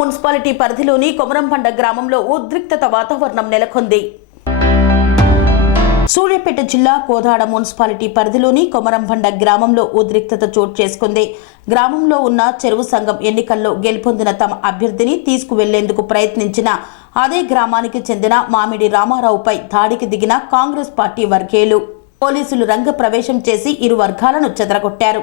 Municipality పరిధిలోని కొమరంబండ గ్రామంలో ఉద్రిక్తత వాతావరణం నెలకొంది. సూర్యాపేట జిల్లా కోదాడ మున్సిపాలిటీ పరిధిలోని కొమరంబండ గ్రామంలో ఉద్రిక్తత చోటు చేసుకుంది. గ్రామంలో ఉన్న చెరువు సంఘం ఎన్నికల్లో గెలుపొందిన తమ అభ్యర్థిని తీసుకువెళ్లేందుకు ప్రయత్నించిన అదే గ్రామానికి చెందిన మామిడి రామారావుపై దాడికి దిగిన కాంగ్రెస్ పార్టీ వర్గీయులు పోలీసులు రంగ ప్రవేశం చేసి ఇరు వర్గాలను చెదరగొట్టారు.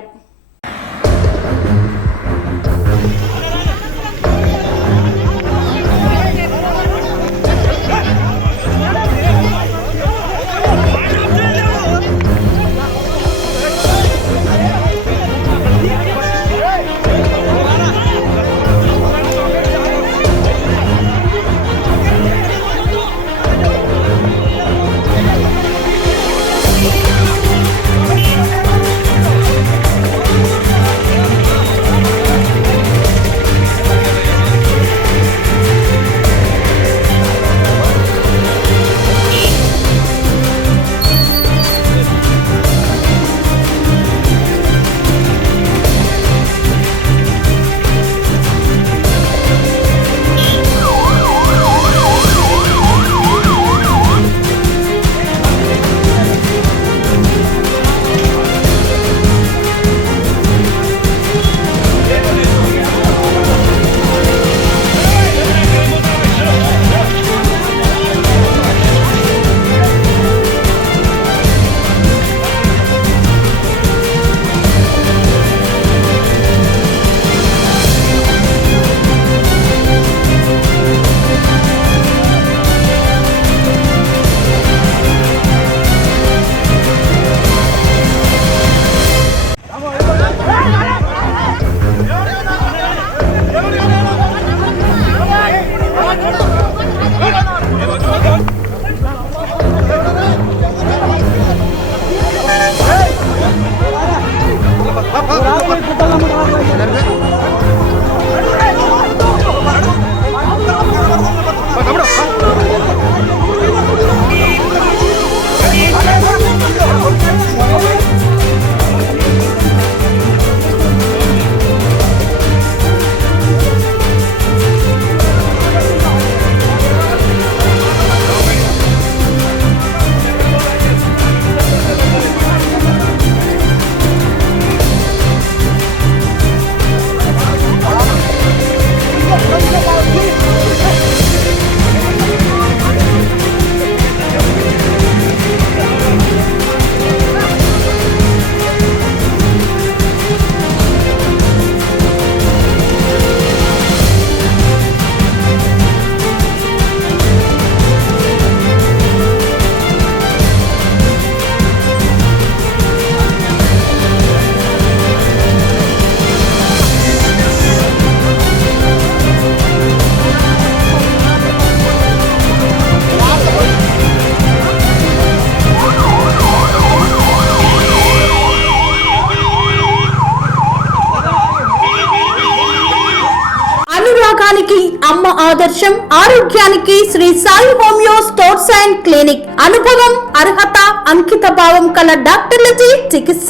అమ్మ ఆదర్శం, ఆరోగ్యానికి Sri Sai homeo stores and clinic. అనుభవం, అర్హత, అంకిత భావం కల డాక్టర్లచే చికిత్స.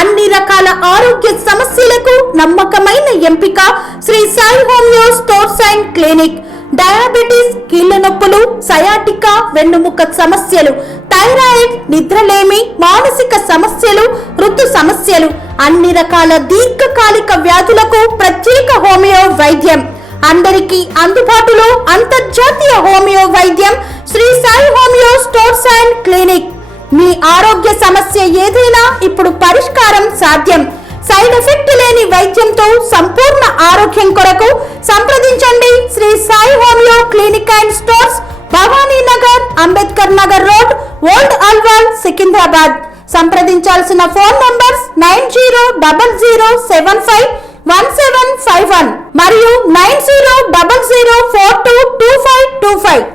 అన్ని రకాల ఆరోగ్య సమస్యలకు నమ్మకమైన ఎంపిక Sri Sai homeo stores and clinic. Diabetes, కీళ్ల నొప్పులు, సయాటికా, వెన్నుముక సమస్యలు, థైరాయిడ్, నిద్రలేమి, మానసిక సమస్యలు, ఋతు సమస్యలు, అన్ని రకాల దీర్ఘకాలిక వ్యాధులకు ప్రత్యేక హోమియో వైద్యం. అందరికీ అందుబాటులో అంతర్జాతీయ హోమియో వైద్యం Shri Sai homeo stores and clinic. మీ ఆరోగ్య సమస్య ఏదైనా ఇప్పుడు పరిష్కారం సాధ్యం. సైడ్ ఎఫెక్ట్ లేని వైద్యంతో సంపూర్ణ ఆరోగ్యం కొరకు సంప్రదించండి Shri Sai homeo clinic and stores, Bhavani Nagar, Ambedkar Nagar road, old Alwal, Secunderabad. సంప్రదించాల్సిన ఫోన్ నంబర్స్ 9000751751 మరియు 9000422525.